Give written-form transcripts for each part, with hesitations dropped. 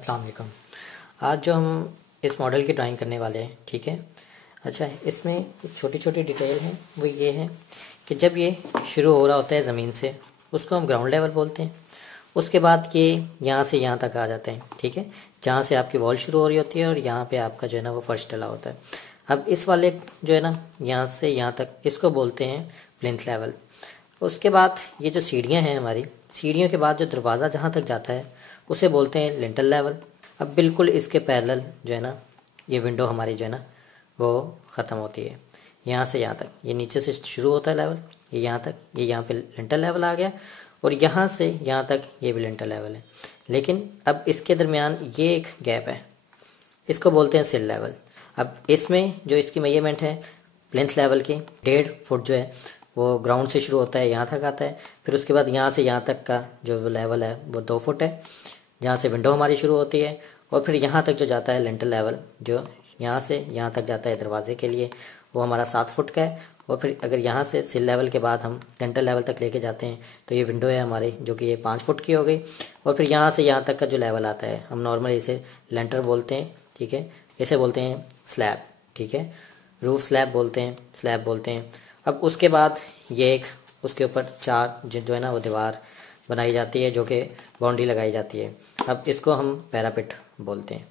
अस्सलाम वालेकुम। आज जो हम इस मॉडल की ड्राइंग करने वाले हैं, ठीक है। अच्छा, इसमें कुछ छोटी छोटी डिटेल हैं। वो ये है कि जब ये शुरू हो रहा होता है ज़मीन से, उसको हम ग्राउंड लेवल बोलते हैं। उसके बाद ये यहाँ से यहाँ तक आ जाते हैं, ठीक है। जहाँ से आपकी वॉल शुरू हो रही होती है और यहाँ पे आपका जो है ना वो फर्श डला होता है। अब इस वाले जो है ना यहाँ से यहाँ तक, इसको बोलते हैं प्लिंथ लेवल। उसके बाद ये जो सीढ़ियाँ हैं हमारी, सीढ़ियों के बाद जो दरवाज़ा जहाँ तक जाता है उसे बोलते हैं लिंटल लेवल। अब बिल्कुल इसके पैरेलल जो है ना ये विंडो हमारी जो है ना वो ख़त्म होती है। यहाँ से यहाँ तक ये नीचे से शुरू होता है लेवल, ये यहाँ तक, ये यहाँ पे लिंटल लेवल आ गया। और यहाँ से यहाँ तक ये भी लिंटल लेवल है। लेकिन अब इसके दरमियान ये एक गैप है, इसको बोलते हैं सिल लेवल। अब इसमें जो इसकी मेजरमेंट है प्लिंथ लेवल की, 1.5 फुट जो है वो ग्राउंड से शुरू होता है, यहाँ तक आता है। फिर उसके बाद यहाँ से यहाँ तक का जो लेवल है वो 2 फुट है, जहाँ से विंडो हमारी शुरू होती है। और फिर यहाँ तक जो जाता है लिंटल लेवल, जो यहाँ से यहाँ तक जाता है दरवाजे के लिए, वो हमारा 7 फुट का है। और फिर अगर यहाँ से सिल लेवल के बाद हम लिंटल लेवल तक लेके जाते हैं तो ये विंडो है हमारी, जो कि ये 5 फुट की हो गई। और फिर यहाँ से यहाँ तक का जो लेवल आता है, हम नॉर्मली इसे लेंटर बोलते हैं, ठीक है। इसे बोलते हैं स्लैब, ठीक है। रूफ स्लैब बोलते हैं, स्लैब बोलते हैं। अब उसके बाद ये एक, उसके ऊपर 4 जो है ना वो दीवार बनाई जाती है, जो कि बाउंड्री लगाई जाती है। अब इसको हम पैरापेट बोलते हैं।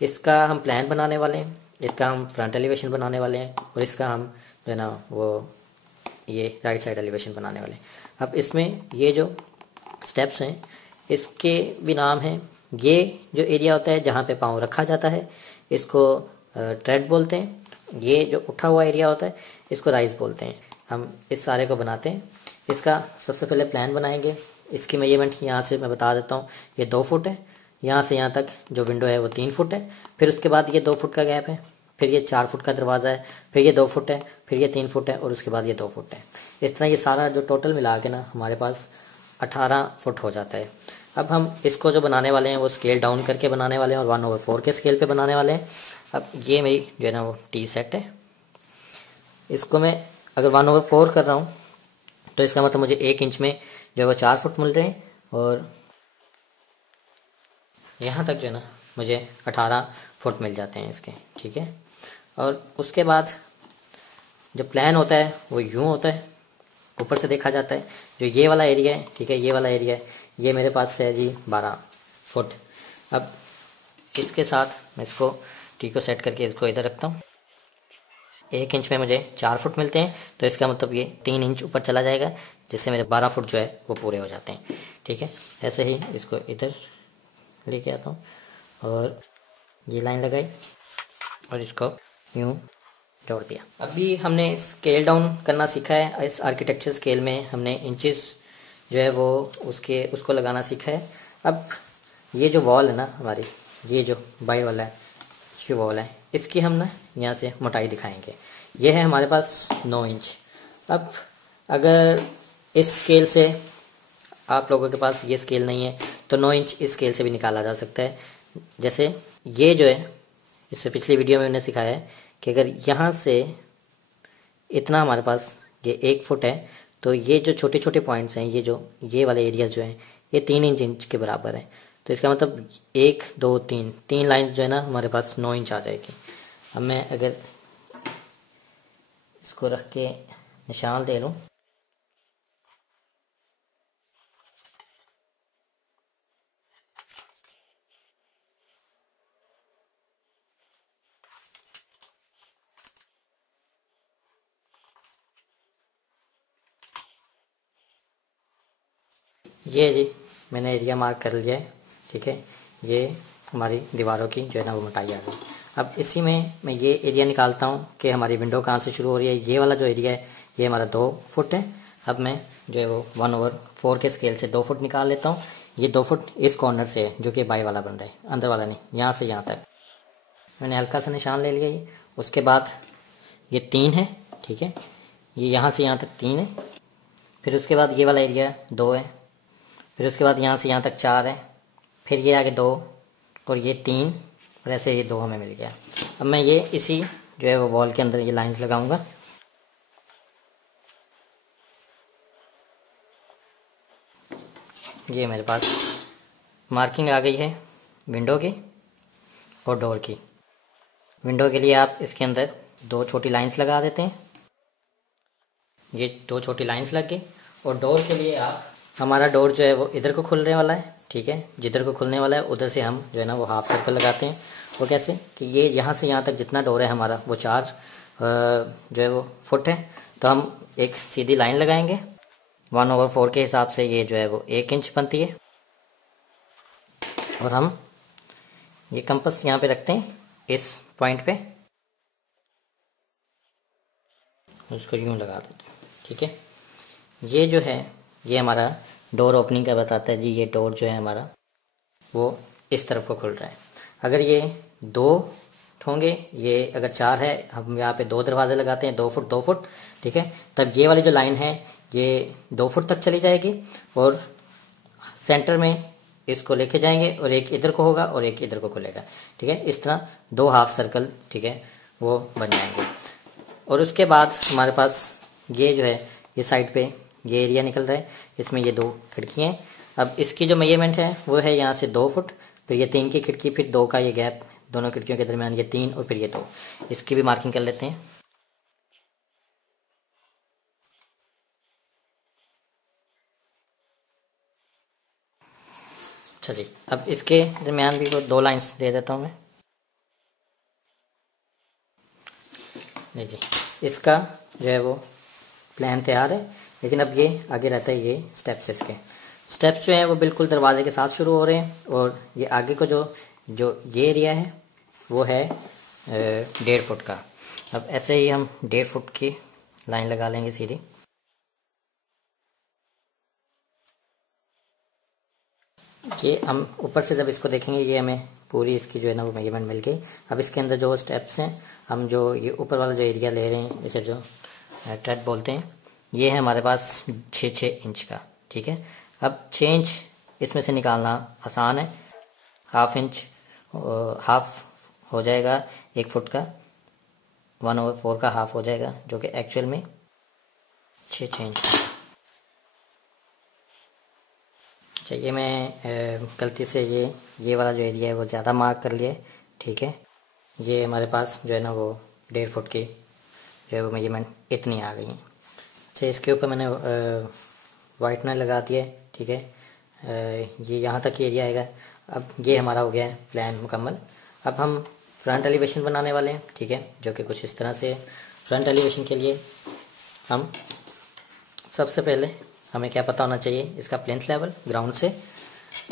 इसका हम प्लान बनाने वाले हैं, इसका हम फ्रंट एलिवेशन बनाने वाले हैं, और इसका हम जो है ना वो ये राइट साइड एलिवेशन बनाने वाले हैं। अब इसमें ये जो स्टेप्स हैं इसके भी नाम हैं। ये जो एरिया होता है जहाँ पे पाँव रखा जाता है इसको ट्रेड बोलते हैं। ये जो उठा हुआ एरिया होता है इसको राइज बोलते हैं। हम इस सारे को बनाते हैं। इसका सबसे पहले प्लान बनाएंगे। इसकी मेजरमेंट यहाँ से मैं बता देता हूँ, ये 2 फुट है। यहाँ से यहाँ तक जो विंडो है वो 3 फुट है। फिर उसके बाद ये 2 फुट का गैप है, फिर ये 4 फुट का दरवाज़ा है, फिर ये 2 फुट है, फिर ये 3 फुट है, और उसके बाद ये 2 फुट है। इस तरह ये सारा जो टोटल मिला के ना हमारे पास 18 फुट हो जाता है। अब हम इसको जो बनाने वाले हैं वो स्केल डाउन करके बनाने वाले हैं, और 1/4 के स्केल पे बनाने वाले हैं। अब ये मेरी जो है ना वो टी सेट है। इसको मैं अगर 1/4 कर रहा हूँ तो इसका मतलब मुझे 1 इंच में जो है वो 4 फुट मिल रहे हैं, और यहाँ तक जो है ना मुझे 18 फुट मिल जाते हैं इसके, ठीक है। और उसके बाद जो प्लान होता है वो यूँ होता है, ऊपर से देखा जाता है। जो ये वाला एरिया है, ठीक है, ये वाला एरिया है, ये मेरे पास से है जी 12 फुट। अब इसके साथ मैं इसको टी को सेट करके इसको इधर रखता हूँ। 1 इंच में मुझे 4 फुट मिलते हैं, तो इसका मतलब ये 3 इंच ऊपर चला जाएगा, जिससे मेरे 12 फुट जो है वो पूरे हो जाते हैं, ठीक है। ऐसे ही इसको इधर लेके आता हूँ और ये लाइन लगाई और इसको यूँ जोड़ दिया। अभी हमने स्केल डाउन करना सीखा है। इस आर्किटेक्चर स्केल में हमने इंचेस जो है वो उसको लगाना सीखा है। अब ये जो वॉल है ना हमारी, ये जो बाई वाला है, ये वॉल है, इसकी हम ना यहाँ से मोटाई दिखाएंगे। ये है हमारे पास 9 इंच। अब अगर इस स्केल से आप लोगों के पास ये स्केल नहीं है तो 9 इंच इस स्केल से भी निकाला जा सकता है। जैसे ये जो है, इससे पिछली वीडियो में मैंने सिखाया है कि अगर यहाँ से इतना हमारे पास ये 1 फुट है, तो ये जो छोटे छोटे पॉइंट्स हैं, ये वाले एरिया जो हैं, ये 3 इंच के बराबर है। तो इसका मतलब 1 2 3 लाइन जो है ना हमारे पास 9 इंच आ जाएगी। अब मैं अगर इसको रख के निशान दे लूँ, ये जी मैंने एरिया मार्क कर लिया है, ठीक है। ये हमारी दीवारों की जो है ना वो मोटाई आ गई। अब इसी में मैं ये एरिया निकालता हूँ कि हमारी विंडो कहाँ से शुरू हो रही है। ये वाला जो एरिया है ये हमारा 2 फुट है। अब मैं जो है वो 1/4 के स्केल से 2 फुट निकाल लेता हूँ। ये 2 फुट इस कॉर्नर से है जो कि बाई वाला बन रहा है, अंदर वाला नहीं, यहाँ से यहाँ तक मैंने हल्का सा निशान ले लिया। ये उसके बाद ये 3 है, ठीक है, ये यहाँ से यहाँ तक 3 है। फिर उसके बाद ये वाला एरिया 2 है। फिर उसके बाद यहाँ से यहाँ तक 4 है। फिर ये आगे 2 और ये 3, और ऐसे ये 2 हमें मिल गया। अब मैं ये इसी जो है वो वॉल के अंदर ये लाइंस लगाऊंगा। ये मेरे पास मार्किंग आ गई है। विंडो की और डोर की। विंडो के लिए आप इसके अंदर 2 छोटी लाइंस लगा देते हैं, ये 2 छोटी लाइंस लग गई। और डोर के लिए आप, हमारा डोर जो है वो इधर को खुलने वाला है, ठीक है, जिधर को खुलने वाला है उधर से हम जो है ना वो हाफ सर्कल लगाते हैं। वो कैसे कि ये यहाँ से यहाँ तक जितना डोर है हमारा वो 4 जो है वो फुट है, तो हम एक सीधी लाइन लगाएंगे 1/4 के हिसाब से, ये जो है वो 1 इंच बनती है। और हम ये कंपास यहाँ पे रखते हैं इस पॉइंट पे, उसको यूँ लगा देते हैं, ठीक है। ये जो है ये हमारा डोर ओपनिंग का बताता है जी, ये डोर जो है हमारा वो इस तरफ को खुल रहा है। अगर ये 2 होंगे, ये अगर 4 है, हम यहाँ पे 2 दरवाजे लगाते हैं 2 फुट 2 फुट, ठीक है, तब ये वाली जो लाइन है ये 2 फुट तक चली जाएगी और सेंटर में इसको लेके जाएंगे और एक इधर को होगा और एक इधर को खुलेगा, ठीक है। इस तरह 2 हाफ सर्कल, ठीक है, वो बन जाएंगे। और उसके बाद हमारे पास ये जो है ये साइड पे ये एरिया निकल रहा है, इसमें ये 2 खिड़कियाँ हैं। अब इसकी जो मेजरमेंट है वो है यहाँ से 2 फुट, फिर ये 3 की खिड़की, फिर 2 का ये गैप, दोनों खिड़कियों के दरमियान ये 3 और फिर ये 2, इसकी भी मार्किंग कर लेते हैं। अच्छा जी, अब इसके दरमियान भी वो 2 लाइंस दे देता हूँ मैं। नहीं जी, इसका जो है वो प्लान तैयार है, लेकिन अब ये आगे रहता है ये स्टेप्स। इसके स्टेप्स जो हैं वो बिल्कुल दरवाजे के साथ शुरू हो रहे हैं और ये आगे को जो जो ये एरिया है वो है 1.5 फुट का। अब ऐसे ही हम 1.5 फुट की लाइन लगा लेंगे सीधी। ये हम ऊपर से जब इसको देखेंगे ये हमें पूरी इसकी जो है ना वो मेजरमेंट मिल गई। अब इसके अंदर जो स्टेप्स हैं, हम जो ये ऊपर वाला जो एरिया ले रहे हैं, इसे जो ट्रेड बोलते हैं, ये है हमारे पास 6 इंच का, ठीक है। अब 6 इंच इसमें से निकालना आसान है, हाफ इंच हाफ हो जाएगा 1 फुट का, 1/4 का हाफ हो जाएगा, जो कि एक्चुअल में 6 इंच। चाहिए मैं गलती से ये वाला जो एरिया है वो ज़्यादा मार्क कर लिया है, ठीक है। ये हमारे पास जो है ना वो 1.5 फुट की जो है वो मेजरमेंट इतनी आ गई है। अच्छा, इसके ऊपर मैंने वाइटनर लगा दिया है, ठीक है। ये यहाँ तक एरिया आएगा। अब ये हमारा हो गया है प्लान मुकम्मल। अब हम फ्रंट एलिवेशन बनाने वाले हैं, ठीक है, जो कि कुछ इस तरह से। फ्रंट एलिवेशन के लिए हम सबसे पहले हमें क्या पता होना चाहिए, इसका प्लेंथ लेवल ग्राउंड से।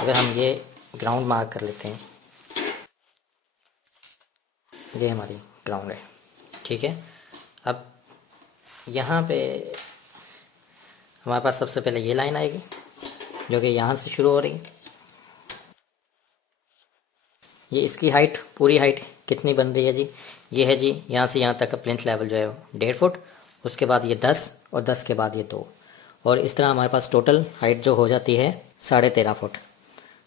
अगर हम ये ग्राउंड मार्क कर लेते हैं, ये हमारी ग्राउंड है, ठीक है। अब यहाँ पे हमारे पास सबसे पहले ये लाइन आएगी जो कि यहाँ से शुरू हो रही है। ये इसकी हाइट, पूरी हाइट कितनी बन रही है जी, ये है जी यहाँ से यहाँ तक का प्लेंथ लेवल जो है 1.5 फुट, उसके बाद ये 10 और 10 के बाद ये 2, और इस तरह हमारे पास टोटल हाइट जो हो जाती है 13.5 फुट।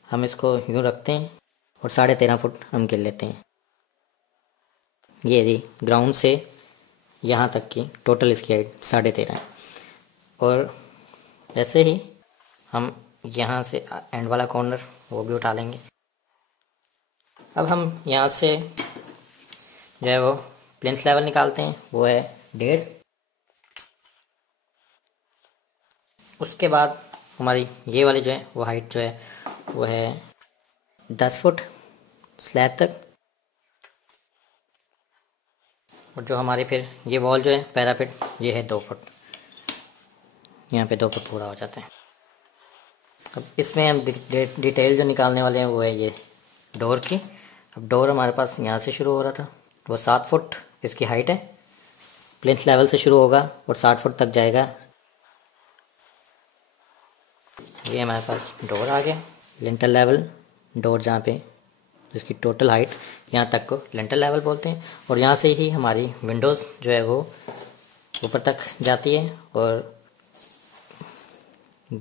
हम इसको यूँ रखते हैं और 13.5 फुट हम गिन लेते हैं। ये जी ग्राउंड से यहाँ तक की टोटल इसकी हाइट 13.5 है। और ऐसे ही हम यहाँ से एंड वाला कॉर्नर वो भी उठा लेंगे। अब हम यहाँ से जो है वो प्लेंथ लेवल निकालते हैं, वो है 1.5। उसके बाद हमारी ये वाली जो है वो हाइट जो है वो है 10 फुट स्लैब तक। और जो हमारी फिर ये वॉल जो है पैरापेट, ये है 2 फुट, यहाँ पे 2 फुट पूरा हो जाता है। अब इसमें हम डिटेल जो निकालने वाले हैं वो है ये डोर की। अब डोर हमारे पास यहाँ से शुरू हो रहा था, वो 7 फुट इसकी हाइट है, प्लेंथ लेवल से शुरू होगा और 60 फुट तक जाएगा। ये हमारे पास डोर आ गया, लिंटल लेवल डोर, जहाँ पे जिसकी टोटल हाइट यहाँ तक को लिंटल लेवल बोलते हैं। और यहाँ से ही हमारी विंडोज़ जो है वो ऊपर तक जाती है। और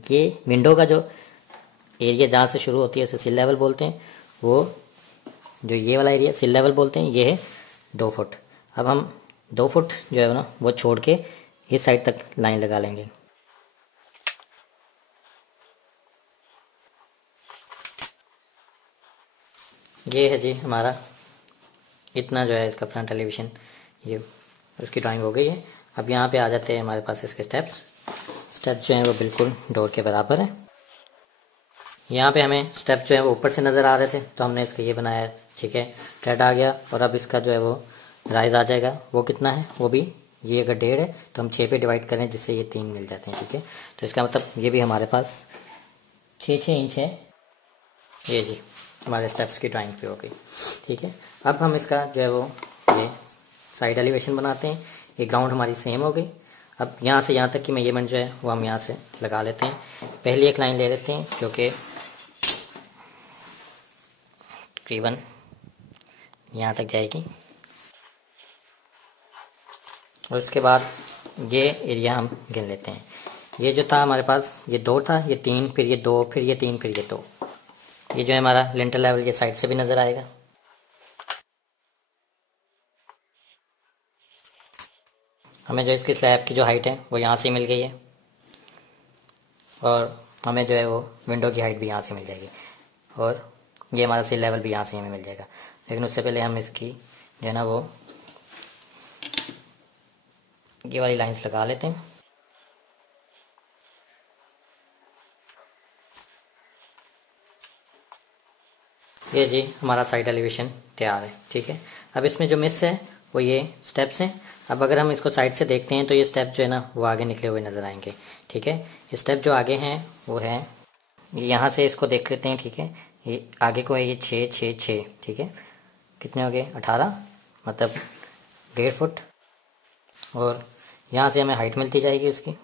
ये विंडो का जो एरिया जहाँ से शुरू होती है उसे सिल लेवल बोलते हैं, वो जो ये वाला एरिया सिल लेवल बोलते हैं, ये है 2 फुट। अब हम 2 फुट जो है ना वो छोड़ के इस साइड तक लाइन लगा लेंगे। ये है जी हमारा इतना जो है इसका फ्रंट एलिवेशन, ये उसकी ड्राइंग हो गई है। अब यहाँ पे आ जाते हैं हमारे पास इसके स्टेप्स जो हैं वो बिल्कुल डोर के बराबर है। यहाँ पे हमें स्टेप जो है वो ऊपर से नज़र आ रहे थे तो हमने इसका ये बनाया है, ठीक है, ट्रेड आ गया। और अब इसका जो है वो राइज आ जाएगा, वो कितना है, वो भी ये अगर 1.5 है तो हम 6 पे डिवाइड करें जिससे ये 3 मिल जाते हैं, ठीक है। तो इसका मतलब ये भी हमारे पास 6 इंच है। ये जी हमारे स्टेप्स की ड्राइंग पे हो गई, ठीक है। अब हम इसका जो है वो ये साइड एलिवेशन बनाते हैं। ये ग्राउंड हमारी सेम हो गई। अब यहाँ से यहाँ तक की मेजरमेंट जो है वो हम यहाँ से लगा लेते हैं। पहली एक लाइन ले लेते हैं क्योंकि तकरीबन यहाँ तक जाएगी। और उसके बाद ये एरिया हम गिन लेते हैं। ये जो था हमारे पास, ये 2 था, ये 3, फिर ये 2, फिर ये 3, फिर ये 2। ये जो है हमारा लिंटर लेवल ये साइड से भी नज़र आएगा। हमें जो इसकी स्लैब की जो हाइट है वो यहाँ से मिल गई है और हमें जो है वो विंडो की हाइट भी यहाँ से मिल जाएगी और ये हमारा सिल लेवल भी यहाँ से हमें मिल जाएगा। लेकिन उससे पहले हम इसकी जो है ना वो ये वाली लाइंस लगा लेते हैं। ये जी हमारा साइड एलिवेशन तैयार है, ठीक है। अब इसमें जो मिस है वो ये स्टेप्स हैं। अब अगर हम इसको साइड से देखते हैं तो ये स्टेप जो है ना वो आगे निकले हुए नज़र आएंगे, ठीक है। ये स्टेप जो आगे हैं वो है, यहाँ से इसको देख लेते हैं, ठीक है। ये आगे को है ये 6, 6, 6, ठीक है। कितने हो गए, 18, मतलब 1.5 फुट। और यहाँ से हमें हाइट मिलती जाएगी उसकी।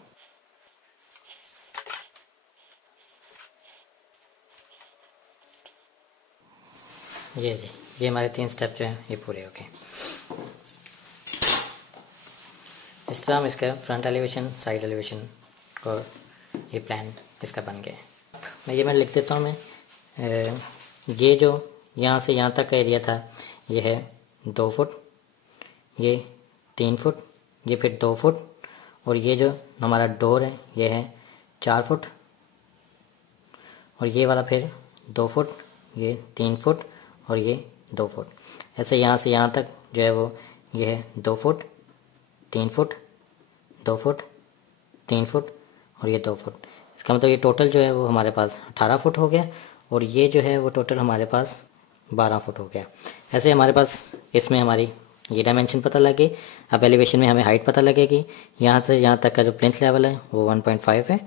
ये जी ये हमारे 3 स्टेप जो हैं ये पूरे हो गए। इस तरह हम इसका फ्रंट एलिवेशन, साइड एलिवेशन और ये प्लान इसका बन गया। मैं लिख देता हूँ। मैं ये जो यहाँ से यहाँ तक का एरिया था ये है 2 फुट, ये 3 फुट, ये फिर 2 फुट, और ये जो हमारा डोर है ये है 4 फुट, और ये वाला फिर 2 फुट, ये 3 फुट और ये 2 फुट। ऐसे यहाँ से यहाँ तक जो है वो ये है 2 फुट, 3 फुट, 2 फुट, 3 फुट और ये 2 फुट। इसका मतलब ये टोटल जो है वो हमारे पास 18 फुट हो गया और ये जो है वो टोटल हमारे पास 12 फुट हो गया। ऐसे हमारे पास इसमें हमारी ये डायमेंशन पता लगे। अब एलिवेशन में हमें हाइट पता लगेगी। यहाँ से यहाँ तक का जो प्लिंथ लेवल है वो 1.5 है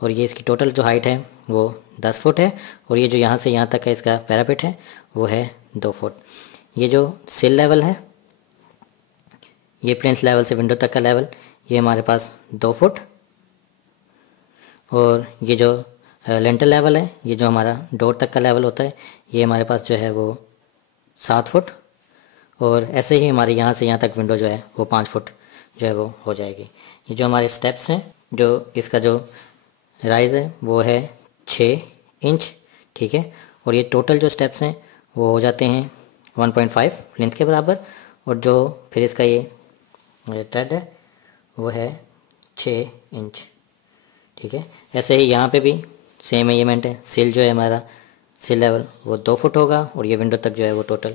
और ये इसकी टोटल जो हाइट है वो 10 फुट है और ये जो यहाँ से यहाँ तक का इसका पैरापेट है वो है 2 फुट। ये जो सिल लेवल है, ये प्लिंथ लेवल से विंडो तक का लेवल, ये हमारे पास 2 फुट, और ये जो लेंटर लेवल है, ये जो हमारा डोर तक का लेवल होता है, ये हमारे पास जो है वो 7 फुट, और ऐसे ही हमारे यहाँ से यहाँ तक विंडो जो है वो 5 फुट जो है वो हो जाएगी। ये जो हमारे स्टेप्स हैं, जो इसका जो राइज़ है वो है 6 इंच, ठीक है। और ये टोटल जो स्टेप्स हैं वो हो जाते हैं 1.5 प्लिंथ के बराबर, और जो फिर इसका ये ट्रेड है वो है 6 इंच, ठीक है। ऐसे ही यहाँ पे भी सेम मेजरमेंट है। सिल जो है हमारा सिल लेवल वो 2 फुट होगा और ये विंडो तक जो है वो टोटल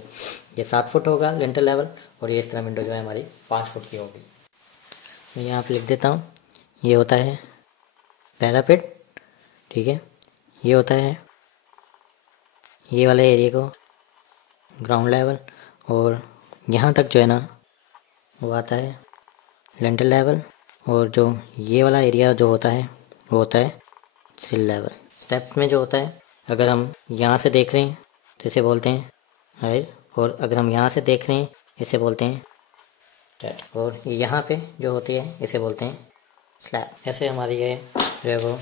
ये 7 फुट होगा लिंटर लेवल, और ये इस तरह विंडो जो है हमारी 5 फुट की होगी। मैं यहाँ पे लिख देता हूँ, ये होता है पैरापेट, ठीक है। ये होता है ये वाले एरिया को ग्राउंड लेवल, और यहाँ तक जो है ना वो आता है लिंटर लेवल, और जो ये वाला एरिया जो होता है वो होता है सिल लेवल। स्टेप में जो होता है, अगर हम यहाँ से देख रहे हैं तो इसे बोलते हैं राइज, और अगर हम यहाँ से देख रहे हैं इसे बोलते हैं ट्रेड, और यहाँ पे जो होती है इसे बोलते हैं स्लैब। ऐसे हमारी ये जो है वो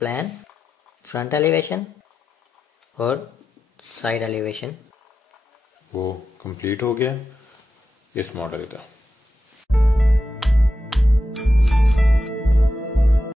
प्लान, फ्रंट एलिवेशन और साइड एलिवेशन वो कंप्लीट हो गया इस मॉडल का।